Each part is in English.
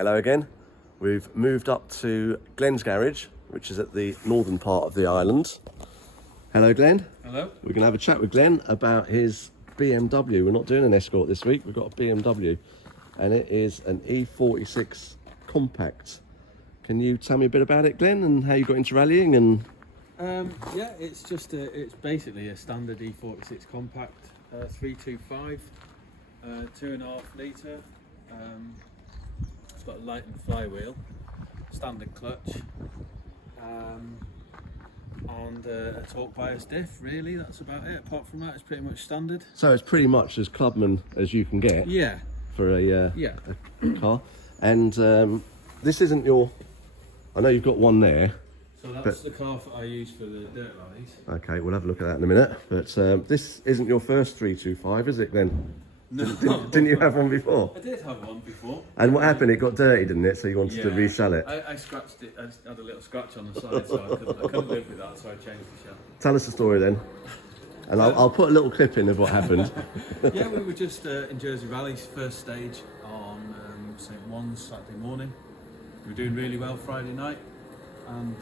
Hello again. We've moved up to Glenn's garage, which is at the northern part of the island. Hello, Glenn. Hello. We're going to have a chat with Glenn about his BMW. We're not doing an Escort this week. We've got a BMW, and it is an E46 Compact. Can you tell me a bit about it, Glenn, and how you got into rallying? And Yeah, it's just it's basically a standard E46 Compact, 325, 2.5 litre. It's got a light and flywheel, standard clutch, and a torque bias diff. Really, that's about it. Apart from that, it's pretty much standard. so it's pretty much as clubman as you can get. Yeah. For a Yeah. car. And this isn't your. I know you've got one there. So that's the car that I use for the dirt rallies. Okay, we'll have a look at that in a minute. But this isn't your first 325, is it, Glenn? No. Didn't you have one before? I did have one before. And what happened? It got dirty, didn't it? So you wanted to reshell it. I scratched it. I just had a little scratch on the side, so I couldn't live with that, so I changed the shell. Tell us the story then. And I'll put a little clip in of what happened. Yeah, we were just in Jersey Rally's first stage on St. Juan's Saturday morning. We were doing really well Friday night and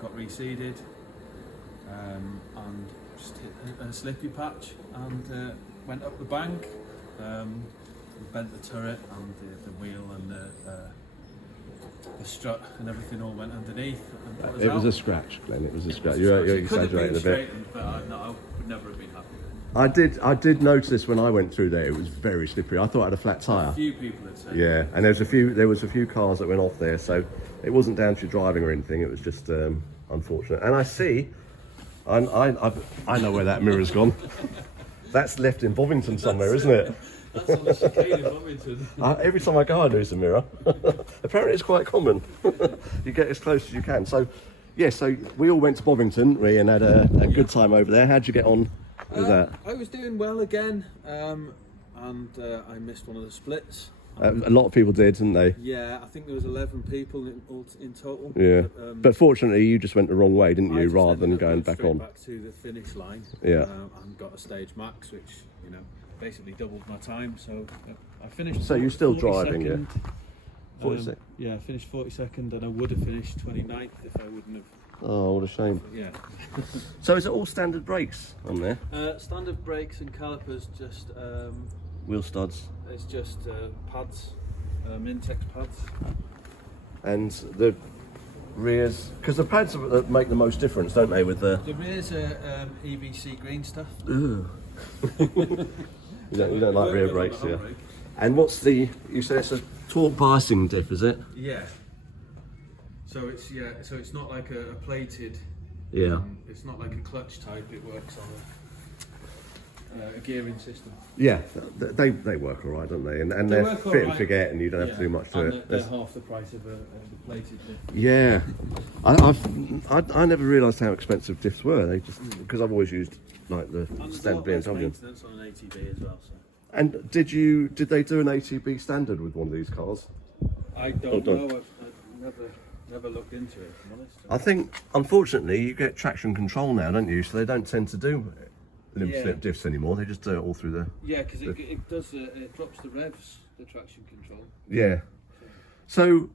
got reseeded and just hit a slippy patch and went up the bank. Bent the turret and the wheel and the strut and everything all went underneath. And put us It out. was a scratch, Glenn. It was a scratch. You're exaggerating a bit. But I would never have been happy with it. I did notice when I went through there, it was very slippery. I thought I had a flat tyre. A few people had said. Yeah, and there was a few cars that went off there, so it wasn't down to your driving or anything. It was just unfortunate. And I see, I know where that mirror's gone. That's left in Bovington somewhere, isn't it? That's on the chicane in Bovington. Every time I go, I lose a mirror. Apparently, it's quite common. You get as close as you can. So, yeah. So we all went to Bovington, and had a good time over there. How'd you get on with that? I was doing well again, and I missed one of the splits. A lot of people did, didn't they? Yeah, I think there was 11 people in total. Yeah. But fortunately, you just went the wrong way, didn't I you? just Rather than ended up going back on. back to the finish line. Yeah. And got a stage max, which basically doubled my time. So I finished. So you're still 42nd. driving, yeah? 42nd. Yeah, I finished 42nd, and I would have finished 29th if I wouldn't have. Oh, what a shame. Yeah. So is it all standard brakes on there? Standard brakes and calipers, just Wheel studs. it's just pads, Mintex pads. And the rears, because the pads make the most difference, don't they? With the The rears are EBC green stuff. you don't like rear brakes, yeah. And what's the? You said it's a torque biasing diff, is it? Yeah. So it's not like a plated. Yeah. It's not like a clutch type. It works on a gearing system. Yeah, they work all right, don't they? And They they're work all fit and right. forget, and you don't have to do much to and it. They're half the price of a plated diff. Yeah, I never realised how expensive diffs were. They just because I've always used like the And there's standard less BMW. maintenance on an ATB as well. So. And did they do an ATB standard with one of these cars? I don't know. I've never looked into it, if I'm honest. I think unfortunately you get traction control now, don't you? So they don't tend to do limb slip diffs anymore. They just do it all through the. Yeah, because it does. It drops the revs, the traction control. Yeah. So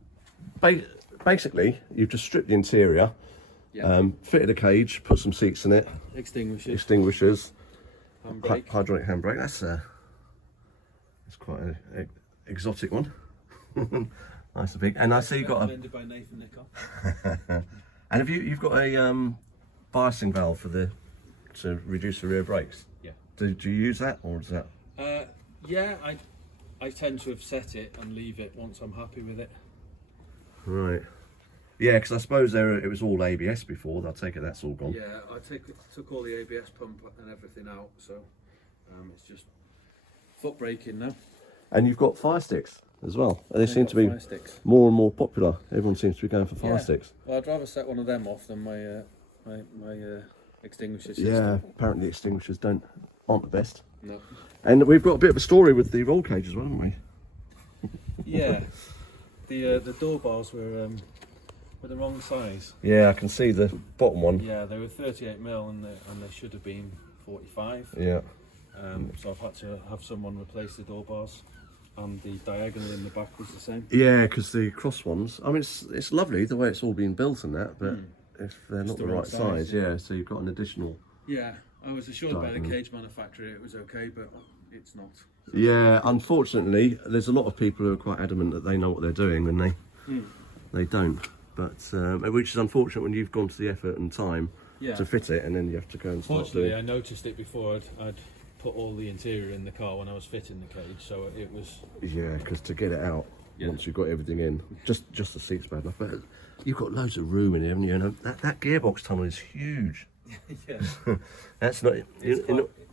basically, you've just stripped the interior, fitted a cage, put some seats in it, extinguishers, Handbrake. hydraulic handbrake. That's quite an exotic one. Nice and big. And I see you've got a. Recommended by Nathan Nickoff. And have you've got a biasing valve to reduce the rear brakes? Yeah. Do you use that, or is that? Yeah, I tend to have set it and leave it once I'm happy with it. Right. Yeah, because I suppose it was all ABS before. I take it that's all gone. Yeah, I took all the ABS pump and everything out, so it's just foot braking now. And you've got fire sticks as well. They seem got to be fire sticks. more and more popular. Everyone seems to be going for fire sticks. Well, I'd rather set one of them off than my extinguisher system. Yeah, apparently extinguishers aren't the best. No. And we've got a bit of a story with the roll cage as well, haven't we? Yeah. The door bars were the wrong size. Yeah, I can see the bottom one. Yeah, they were 38mm and they should have been 45. Yeah. So I've had to have someone replace the door bars. and the diagonal in the back was the same. Yeah, because the cross ones, I mean, it's lovely the way it's all been built and that, but if they're not the the wrong right size, size, yeah, so you've got an additional. Yeah, I was assured by the Diagonal. cage manufacturer it was okay, but it's not. Yeah, unfortunately, there's a lot of people who are quite adamant that they know what they're doing and they don't. But which is unfortunate when you've gone to the effort and time to fit it, and then you have to go and start Fortunately, doing. I noticed it before I'd put all the interior in the car when I was fitting the cage, so it was. Yeah, because to get it out once you've got everything in, just the seat's bad enough. But you've got loads of room in here, haven't you? And that gearbox tunnel is huge. Yeah, That's not.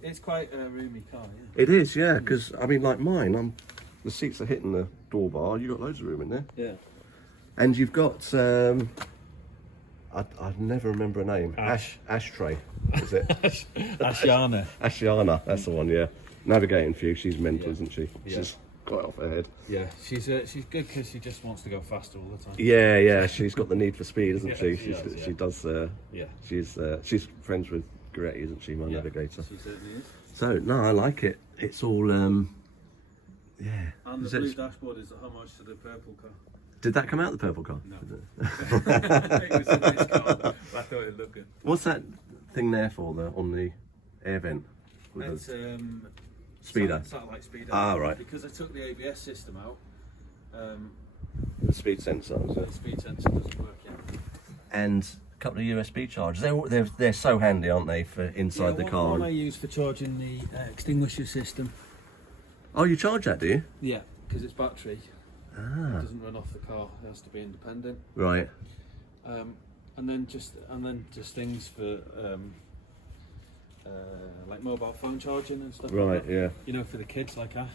it's quite a roomy car. Yeah. It is, yeah. Because I mean, like mine, the seats are hitting the door bar. You've got loads of room in there. Yeah. And you've got, I never remember a name. Ashtray, is it? Ashiana. Ashiana, that's the one, yeah. Navigating for you, she's mental, Yeah. isn't she? Yeah. She's quite off her head. Yeah, she's good because she just wants to go faster all the time. Yeah, she's got the need for speed, isn't Yeah, she? she does, She does, Yeah. she's friends with Goretti, isn't she, my navigator? She certainly is. So, no, I like it. It's all, yeah. And the blue dashboard is a homage to the purple car. Did that come out the purple car? No. It was a nice car. I thought it looked good. What's that thing there for, on the air vent? With It's speedo. Satellite speedo. Ah, right. Because I took the ABS system out, The speed sensor, is the it? speed sensor doesn't work yet. And a couple of USB chargers. They're so handy, aren't they, for inside the car? One I use for charging the extinguisher system. Oh, you charge that, do you? Yeah, because it's battery. It Ah, doesn't run off the car. It has to be independent. right. And then just things for like mobile phone charging and stuff. Right, like that. yeah. You know, for the kids like Ash.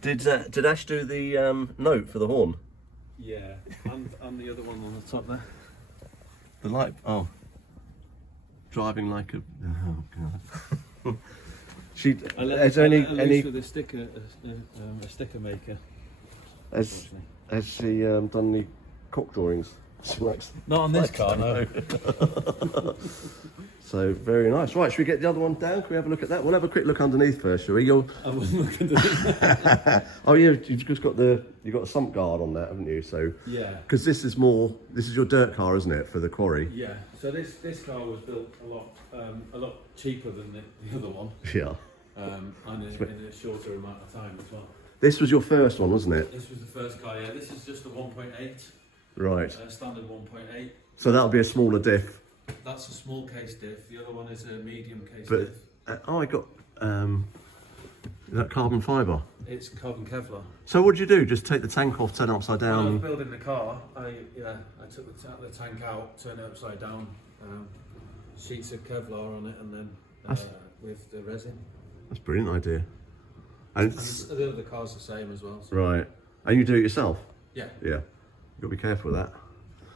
Did Ash do the note for the horn? Yeah, and the other one on the top there. The light. Oh, driving like a. Oh god. Is there any? With a sticker maker. Has she done any cock drawings? She likes. Not on this car, no. So very nice. Right, should we get the other one down? Can we have a look at that? We'll have a quick look underneath first, shall we? I wasn't looking at it. Oh yeah, you've just got the sump guard on that, haven't you? So Yeah. because this is your dirt car, isn't it, for the quarry? Yeah. So this car was built a lot cheaper than the other one, Yeah. and in a shorter amount of time as well. This was your first one, wasn't it? This was the first car. Yeah. This is just a 1.8, Right. standard 1.8. So that'll be a smaller diff. That's a small case diff. The other one is a medium case But diff. I got that carbon fibre. It's carbon Kevlar. So what did you do? Just take the tank off, turn it upside When I was down? building the car, I took the tank out, turned it upside down, sheets of Kevlar on it, and then with the resin. That's a brilliant idea. And And the other car's the same as well. So. right. And you do it yourself? Yeah. Yeah. You've got to be careful with that.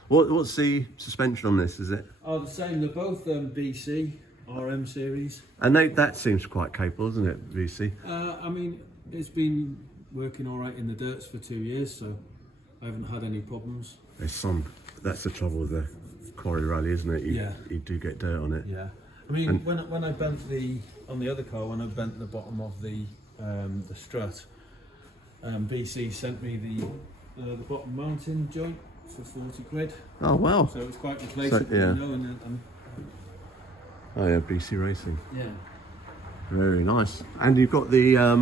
What's the suspension on this, is it? Oh, the same. They're both BC RM series. And that seems quite capable, isn't it, VC? I mean, it's been working all right in the dirts for 2 years, so I haven't had any problems. That's the trouble with the quarry rally, isn't it? Yeah. You do get dirt on it. Yeah. I mean, when I bent on the other car, when I bent the bottom of the strut, BC sent me the bottom mounting joint for 40 quid. Oh, wow. So it's quite replaceable, yeah. you know. And Oh, yeah, BC Racing. yeah. Very nice. And you've got the, I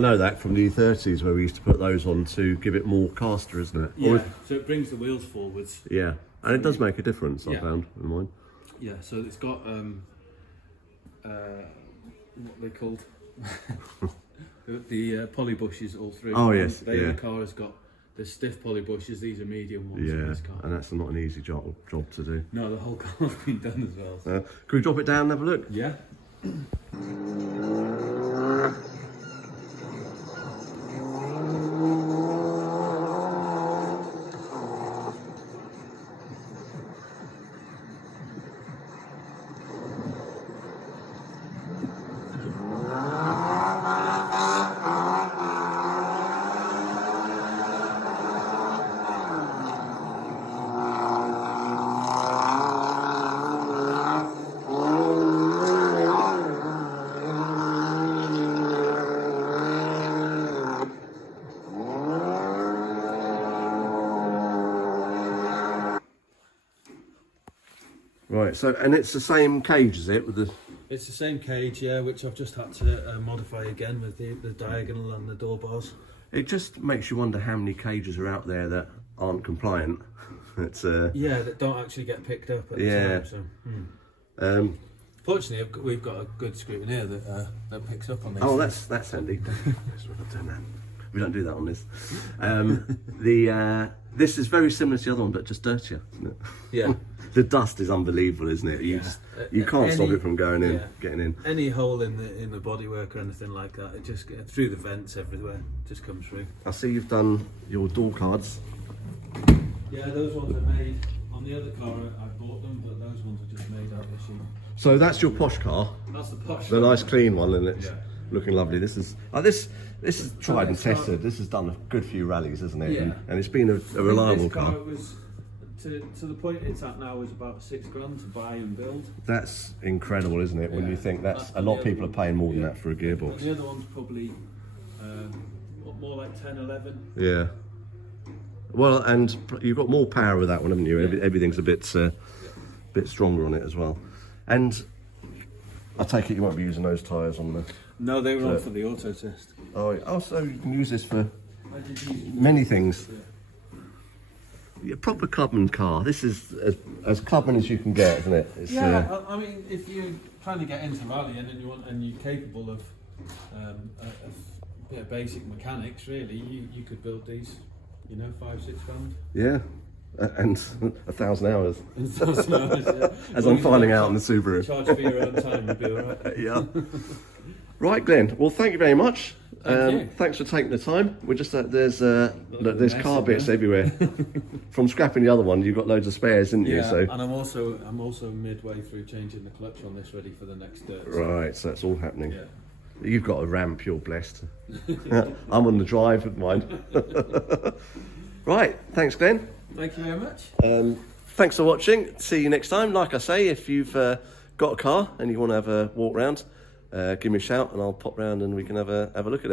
know that from the E30s where we used to put those on to give it more caster, isn't it? Yeah. So it brings the wheels forwards. Yeah. And it does make a difference, I Yeah. found, in mine. Yeah. So it's got what they called the poly bushes all through. Oh, yes, The yeah. other car has got the stiff poly bushes. These are medium ones in Yeah, this car. and that's not an easy job to do. No, the whole car's been done as well. So. Can we drop it down and have a look? Yeah. Right. So, and it's the same cage, is it? With the It's the same cage, yeah, which I've just had to modify again with the diagonal and the door bars. It just makes you wonder how many cages are out there that aren't compliant. It's yeah, that don't actually get picked up at the time. So, fortunately, we've got a good scrutineer that picks up on these. Oh, that's handy. We don't do that on this. This is very similar to the other one, but just dirtier, isn't it? Yeah. The dust is unbelievable, isn't it? You can't stop it from going in, getting in. Any hole in the bodywork or anything like that, it just gets through the vents everywhere. Just comes through. I see you've done your door cards. Yeah, those ones are made on the other car. I bought them, but those ones are just made out of machine. So that's your posh car. That's the posh. The nice clean one, and it's Yeah. looking lovely. This is this is tried and tested. This has done a good few rallies, hasn't it? Yeah. And it's been a reliable This car car. was to the point it's at now is about $6,000 to buy and build. That's incredible, isn't it? When Yeah. you think that's a lot of people are paying more than that for a And gearbox. the other one's probably more like 10, 11. Yeah. Well, and you've got more power with that one, haven't you? Yeah. Everything's a bit stronger on it as well. And I take it you won't be using those tyres on the. No, they were on for the AutoTest. Oh, so you can use this for I did use many things. Yeah. A proper clubman car. This is as clubman as you can get, isn't it? It's, Yeah, I mean, if you're trying to get into rallying and you're capable of a bit of basic mechanics, really, you could build these, you know, 5-6 grand. yeah, and 1,000 hours, Yeah. as I'm finding out in the Subaru. Charge for your own time would be alright. Yeah. Right, Glenn. Well, thank you very much. Thank you. Thanks for taking the time. We're just there's mess car in bits there. everywhere. From scrapping the other one, you've got loads of spares, didn't you? Yeah, So and I'm also midway through changing the clutch on this, ready for the next dirt. right, so that's all happening. Yeah. You've got a ramp. You're blessed. I'm on the drive of mine. Right. Thanks, Glenn. Thank you very much. Thanks for watching. See you next time. Like I say, if you've got a car and you want to have a walk round, give me a shout and I'll pop round and we can have a look at it.